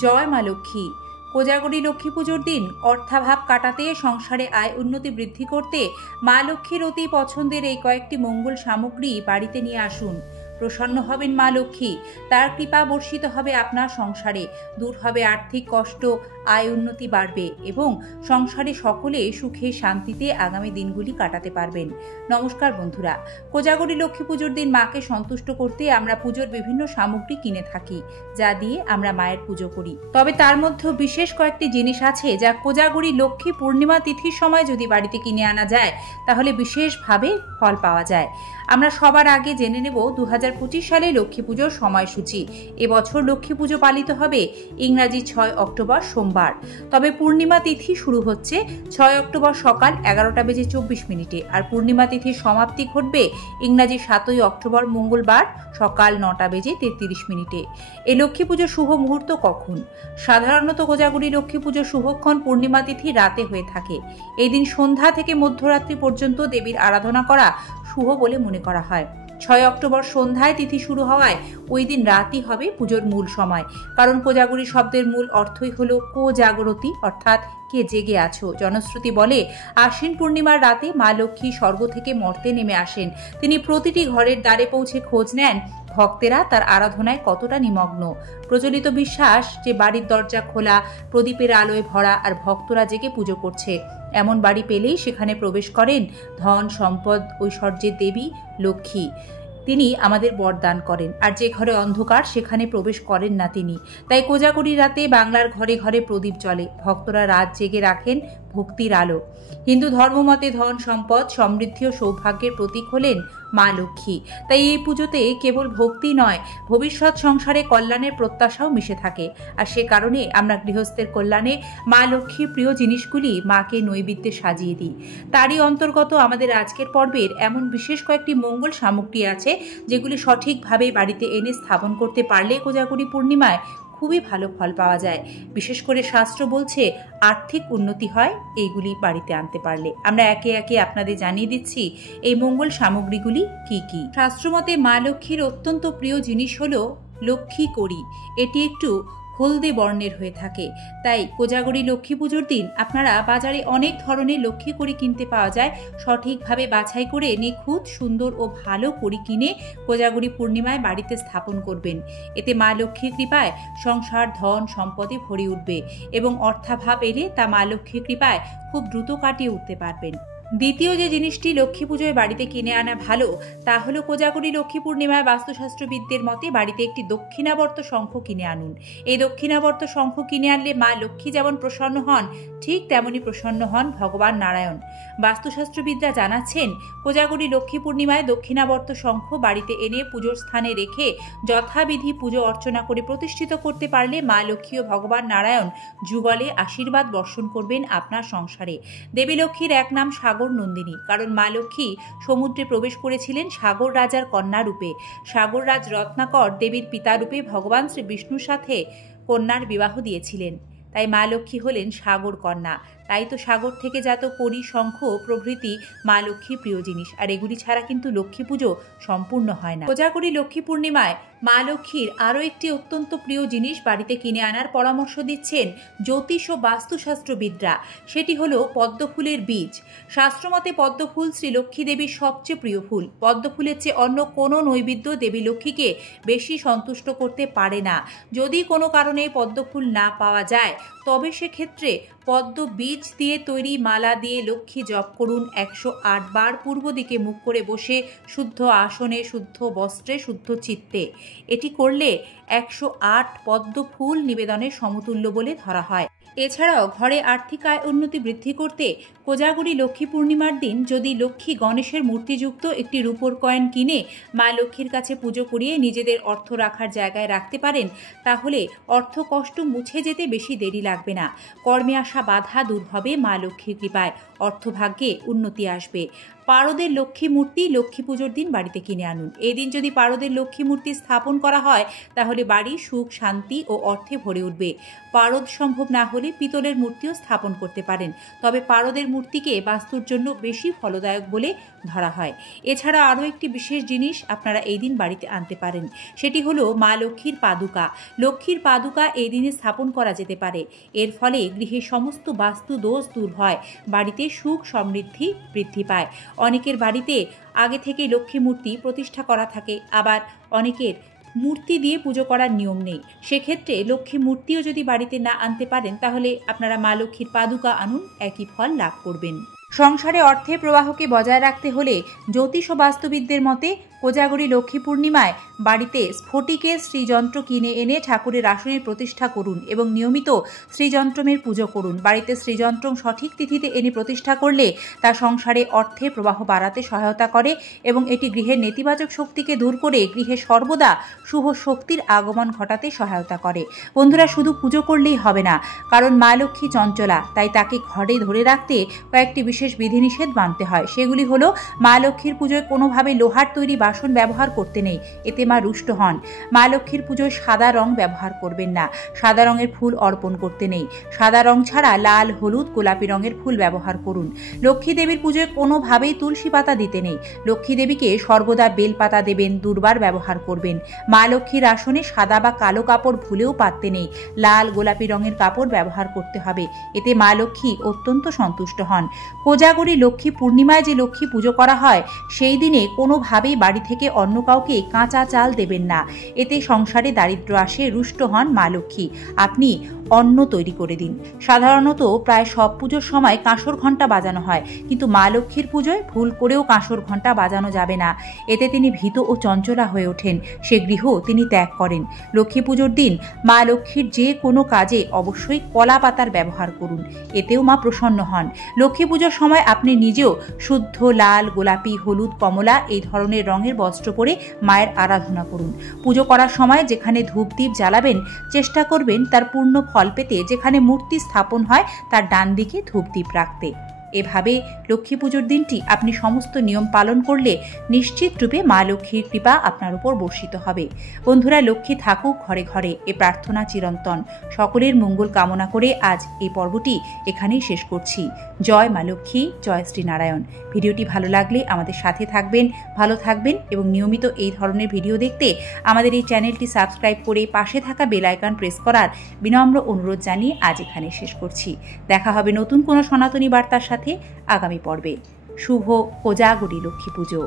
জয় মা লক্ষ্মী। কোজাগরী লক্ষ্মী পুজোর দিন অর্থাভাব কাটাতে, সংসারে আয় উন্নতি বৃদ্ধি করতে মা লক্ষ্মীর অতি পছন্দের এই কয়েকটি মঙ্গল সামগ্রী বাড়িতে নিয়ে আসুন। প্রসন্ন হবেন মা লক্ষ্মী, তার কৃপা বর্ষিত হবে আপনার সংসারে, দূর হবে আর্থিক কষ্ট, আয় উন্নতি বাড়বে এবং সংসারে সকলে সুখে শান্তিতে আগামী দিনগুলি কাটাতে পারবেন। নমস্কার বন্ধুরা, কোজাগরী লক্ষ্মী পুজোর দিন মাকে সন্তুষ্ট করতে আমরা পুজোর বিভিন্ন সামগ্রী কিনে থাকি, যা দিয়ে আমরা মায়ের পুজো করি। তবে তার মধ্যে বিশেষ কয়েকটি জিনিস আছে যা কোজাগরী লক্ষ্মী পূর্ণিমা তিথির সময় যদি বাড়িতে কিনে আনা যায় তাহলে বিশেষভাবে ফল পাওয়া যায়। আমরা সবার আগে জেনে নেব 2025 সালে লক্ষ্মী পুজোর সময়সূচি। এবছর লক্ষ্মী পুজো পালিত হবে ইংরাজি 6 অক্টোবর সোমবার। তবে পূর্ণিমা তিথি শুরু হচ্ছে 6 অক্টোবর সকাল 11:24 আর পূর্ণিমা তিথির সমাপ্তি ঘটবে ইংরাজি 7 অক্টোবর মঙ্গলবার সকাল 9:33। এই লক্ষ্মী পুজোর শুভ মুহূর্ত কখন? সাধারণত কোজাগরী লক্ষ্মী পুজোর শুভক্ষণ পূর্ণিমা তিথি রাতে হয়ে থাকে। এই দিন সন্ধ্যা থেকে মধ্যরাত্রি পর্যন্ত দেবীর আরাধনা করা শুভ বলে মনে করা হয়। 6 অক্টোবর সন্ধ্যায় তিথি শুরু হওয়ায় ওই দিন রাতই হবে পুজোর মূল সময়। কারণ কোজাগরী শব্দের মূল অর্থই হলো কোজাগরতি, অর্থাৎ কে জেগে আছো। জনশ্রুতি বলে আশ্বিন পূর্ণিমার রাতে মা লক্ষ্মী স্বর্গ থেকে মর্তে নেমে আসেন। তিনি প্রতিটি ঘরের দ্বারে পৌঁছে খোঁজ নেন ভক্তেরা তার আরাধনায় কতটা নিমগ্ন। প্রচলিত বিশ্বাস যে বাড়ির দরজা খোলা, প্রদীপের আলোয় ভরা আর ভক্তরা জেগে পুজো করছে, এমন বাড়ি পেলেই সেখানে প্রবেশ করেন ধন সম্পদ ঐশ্বর্যের দেবী লক্ষ্মী। তিনি আমাদের বরদান করেন, আর যে ঘরে অন্ধকার সেখানে প্রবেশ করেন না তিনি। তাই কোজাগরী রাতে বাংলার ঘরে ঘরে প্রদীপ জ্বলে, ভক্তরা রাত জেগে রাখেন ভক্তির আলো। হিন্দু ধর্মমতে ধন সম্পদ সমৃদ্ধি ও সৌভাগ্যের প্রতীক হলেন মা লক্ষ্মী। তাই এই পুজোতে কেবল ভক্তি নয়, ভবিষ্যৎ সংসারে কল্যাণের প্রত্যাশাও মিশে থাকে। আর সে কারণে আমরা গৃহস্থের কল্যাণে মা লক্ষ্মীর প্রিয় জিনিসগুলি মাকে নৈবেদ্যে সাজিয়ে দিই। তারই অন্তর্গত আমাদের আজকের পর্বের এমন বিশেষ কয়েকটি মঙ্গল সামগ্রী আছে যেগুলি সঠিকভাবে বাড়িতে এনে স্থাপন করতে পারলে কোজাগরী পূর্ণিমায় খুবই ভালো ফল পাওয়া যায়। বিশেষ করে শাস্ত্র বলছে আর্থিক উন্নতি হয় এইগুলি বাড়িতে আনতে পারলে। আমরা একে একে আপনাদের জানিয়ে দিচ্ছি এই মঙ্গল সামগ্রীগুলি কি কি। শাস্ত্রমতে মা লক্ষ্মীর অত্যন্ত প্রিয় জিনিস হলো লক্ষ্মী কড়ি। এটি একটু হলদে বর্ণের হয়ে থাকে। তাই কোজাগরী লক্ষ্মী পুজোর দিন আপনারা বাজারে অনেক ধরনের লক্ষ্মী কড়ি কিনতে পাওয়া যায়। সঠিকভাবে বাছাই করে নিখুঁত সুন্দর ও ভালো কড়ি কিনে কোজাগরী পূর্ণিমায় বাড়িতে স্থাপন করবেন। এতে মা লক্ষ্মীর কৃপায় সংসার ধন সম্পদে ভরে উঠবে এবং অর্থাভাব এলে তা মা লক্ষ্মীর কৃপায় খুব দ্রুত কাটিয়ে উঠতে পারবেন। দ্বিতীয় যে জিনিসটি লক্ষ্মী পুজোয় বাড়িতে কিনে আনা ভালো তা হলো কোজাগরী লক্ষ্মী পূর্ণিমায় বাস্তুশাস্ত্রবিদদের মতে বাড়িতে একটি দক্ষিণাবর্ত শঙ্খ কিনে আনুন। এই দক্ষিণাবর্ত শঙ্খ কিনে আনলে মা লক্ষ্মী যেমন প্রসন্ন হন, ঠিক তেমনই প্রসন্ন হন ভগবান নারায়ণ। বাস্তুশাস্ত্রবিদরা জানাচ্ছেন কোজাগরী লক্ষ্মী পূর্ণিমায় দক্ষিণাবর্ত শঙ্খ বাড়িতে এনে পুজোর স্থানে রেখে যথাবিধি পুজো অর্চনা করে প্রতিষ্ঠিত করতে পারলে মা লক্ষ্মী ও ভগবান নারায়ণ যুগলে আশীর্বাদ বর্ষণ করবেন আপনার সংসারে। দেবী লক্ষ্মীর এক নাম সাগর নন্দিনী, কারণ মা লক্ষ্মী সমুদ্রে প্রবেশ করেছিলেন সাগর রাজার কন্যা রূপে। সাগর রাজ রত্নাকর দেবীর পিতা রূপে ভগবান শ্রী বিষ্ণুর সাথে কন্যার বিবাহ দিয়েছিলেন। তাই মা লক্ষ্মী হলেন সাগর কন্যা। তাই তো সাগর থেকে জাত কড়ি, শঙ্খ প্রভৃতি মা লক্ষ্মীর প্রিয় জিনিস। আর এগুলি ছাড়া কিন্তু লক্ষ্মী পুজো সম্পূর্ণ হয় না। কোজাগরী লক্ষ্মী পূর্ণিমায় মা লক্ষ্মীর আরও একটি অত্যন্ত প্রিয় জিনিস বাড়িতে কিনে আনার পরামর্শ দিচ্ছেন জ্যোতিষ ও বাস্তুশাস্ত্রবিদরা। সেটি হলো পদ্মফুলের বীজ। শাস্ত্রমতে পদ্মফুল শ্রী লক্ষ্মী দেবীর সবচেয়ে প্রিয় ফুল। পদ্মফুলের চেয়ে অন্য কোনো নৈবেদ্য দেবী লক্ষ্মীকে বেশি সন্তুষ্ট করতে পারে না। যদি কোনো কারণে পদ্মফুল না পাওয়া যায় তবে সেক্ষেত্রে পদ্ম বীজ দিয়ে তৈরি মালা দিয়ে লক্ষ্মী জপ করুন 108 বার পূর্ব দিকে মুখ করে বসে, শুদ্ধ আসনে, শুদ্ধ বস্ত্রে, শুদ্ধ চিত্তে। এটি করলে 108 পদ্ম ফুল নিবেদনের সমতুল্য বলে ধরা হয়। এছাড়াও ঘরে আর্থিক আয় উন্নতি বৃদ্ধি করতে কোজাগরী লক্ষ্মী পূর্ণিমার দিন যদি লক্ষ্মী গণেশের মূর্তিযুক্ত একটি রূপোর কয়েন কিনে মা লক্ষ্মীর কাছে পুজো করিয়ে নিজেদের অর্থ রাখার জায়গায় রাখতে পারেন তাহলে অর্থ কষ্ট মুছে যেতে বেশি দেরি লাগবে না। কর্মে আসা বাধা দূর হবে মা লক্ষ্মীর কৃপায়, অর্থভাগ্যে উন্নতি আসবে। পারদের লক্ষ্মী মূর্তি লক্ষ্মী পুজোর দিন বাড়িতে কিনে আনুন। এই দিন যদি পারদের লক্ষ্মী মূর্তি স্থাপন করা হয় তাহলে বাড়ি সুখ, শান্তি ও অর্থে ভরে উঠবে। পারদ সম্ভব না হলে পিতলের মূর্তিও স্থাপন করতে পারেন, তবে পারদের মূর্তিকে বাস্তুর জন্য বেশি ফলদায়ক বলে ধরা হয়। এছাড়া আরও একটি বিশেষ জিনিস আপনারা এই দিন বাড়িতে আনতে পারেন, সেটি হলো মা লক্ষ্মীর পাদুকা। লক্ষ্মীর পাদুকা এই দিনে স্থাপন করা যেতে পারে। এর ফলে গৃহের সমস্ত বাস্তু দোষ দূর হয়, বাড়িতে সুখ সমৃদ্ধি বৃদ্ধি পায়। অনেকের বাড়িতে আগে থেকে লক্ষ্মী মূর্তি প্রতিষ্ঠা করা থাকে, আবার অনেকের মূর্তি দিয়ে পুজো করার নিয়ম নেই। সেক্ষেত্রে লক্ষ্মী মূর্তিও যদি বাড়িতে না আনতে পারেন তাহলে আপনারা মা লক্ষ্মীর পাদুকা আনুন, একই ফল লাভ করবেন। সংসারে অর্থের প্রবাহকে বজায় রাখতে হলে জ্যোতিষ ও বাস্তুবিদদের মতে কোজাগরী লক্ষ্মী পূর্ণিমায় বাড়িতে স্ফটিকের শ্রীযন্ত্র কিনে এনে ঠাকুরের আসনে প্রতিষ্ঠা করুন এবং নিয়মিত শ্রীযন্ত্রমের পুজো করুন। বাড়িতে শ্রীযন্ত্রম সঠিক তিথিতে এনে প্রতিষ্ঠা করলে তা সংসারে অর্থের প্রবাহ বাড়াতে সহায়তা করে এবং এটি গৃহের নেতিবাচক শক্তিকে দূর করে গৃহে সর্বদা শুভ শক্তির আগমন ঘটাতে সহায়তা করে। বন্ধুরা, শুধু পুজো করলেই হবে না, কারণ মা লক্ষ্মী চঞ্চলা, তাই তাকে ঘরে ধরে রাখতে কয়েকটি বিশেষ বিধিনিষেধ মানতে হয়। সেগুলি হলো, মা লক্ষ্মীর পুজোয় কোনোভাবে লোহার তৈরি বাসন ব্যবহার করতে নেই, এতে মা রুষ্ট হন। মা লক্ষ্মীর পুজোয় সাদা রং ব্যবহার করবেন না, সাদা রঙের ফুল অর্পণ করতে নেই। সাদা রং ছাড়া লাল, হলুদ, গোলাপি রঙের ফুল ব্যবহার করুন। লক্ষ্মী দেবীর পুজোয় কোনোভাবেই তুলসী পাতা দিতে নেই। লক্ষ্মী দেবীকে সর্বদা বেল পাতা দেবেন, দুর্বার ব্যবহার করবেন। মা লক্ষ্মীর আসনে সাদা বা কালো কাপড় ভুলেও পাততে নেই, লাল, গোলাপি রঙের কাপড় ব্যবহার করতে হবে, এতে মা লক্ষ্মী অত্যন্ত সন্তুষ্ট হন। কোজাগরী লক্ষ্মী পূর্ণিমায় যে লক্ষ্মী পুজো করা হয় সেই দিনে কোনোভাবেই বাড়ি থেকে অন্য কাউকে কাঁচা চাল দেবেন না, এতে সংসারে দারিদ্র্য আসে, রুষ্ট হন মা লক্ষ্মী। আপনি অন্ন তৈরি করে দিন। সাধারণত প্রায় সব পুজোর সময় কাঁসর ঘণ্টা বাজানো হয়, কিন্তু মা লক্ষ্মীর পুজোয় ভুল করেও কাঁসর ঘণ্টা বাজানো যাবে না, এতে তিনি ভীত ও চঞ্চলা হয়ে ওঠেন, সে গৃহ তিনি ত্যাগ করেন। লক্ষ্মী পুজোর দিন মা লক্ষ্মীর যে কোনো কাজে অবশ্যই কলা পাতার ব্যবহার করুন, এতেও মা প্রসন্ন হন। লক্ষ্মী পুজোর সময় আপনি নিজেও শুদ্ধ লাল, গোলাপি, হলুদ, কমলা এই ধরনের রঙের বস্ত্র পরে মায়ের আরাধনা করুন। পুজো করার সময় যেখানে ধূপদীপ জ্বালাবেন চেষ্টা করবেন তার পূর্ণ ফল পেতে যেখানে মূর্তি স্থাপন হয় তার ডান দিকে ধূপদীপ রাখতে। এভাবে লক্ষ্মী পুজোর দিনটি আপনি সমস্ত নিয়ম পালন করলে নিশ্চিত রূপে মা লক্ষ্মীর কৃপা আপনার উপর বর্ষিত হবে। বন্ধুরা, লক্ষ্মী থাকুক ঘরে ঘরে, এ প্রার্থনা চিরন্তন। সকলের মঙ্গল কামনা করে আজ এই পর্বটি এখানেই শেষ করছি। জয় মা লক্ষ্মী, জয় শ্রীনারায়ণ। ভিডিওটি ভালো লাগলে আমাদের সাথে থাকবেন, ভালো থাকবেন এবং নিয়মিত এই ধরনের ভিডিও দেখতে আমাদের এই চ্যানেলটি সাবস্ক্রাইব করে পাশে থাকা বেল আইকন প্রেস করার বিনম্র অনুরোধ জানিয়ে আজ এখানে শেষ করছি। দেখা হবে নতুন কোনো সনাতনী বার্তার সাথে আগামী পর্বে। শুভ কোজাগরী লক্ষ্মী পুজো।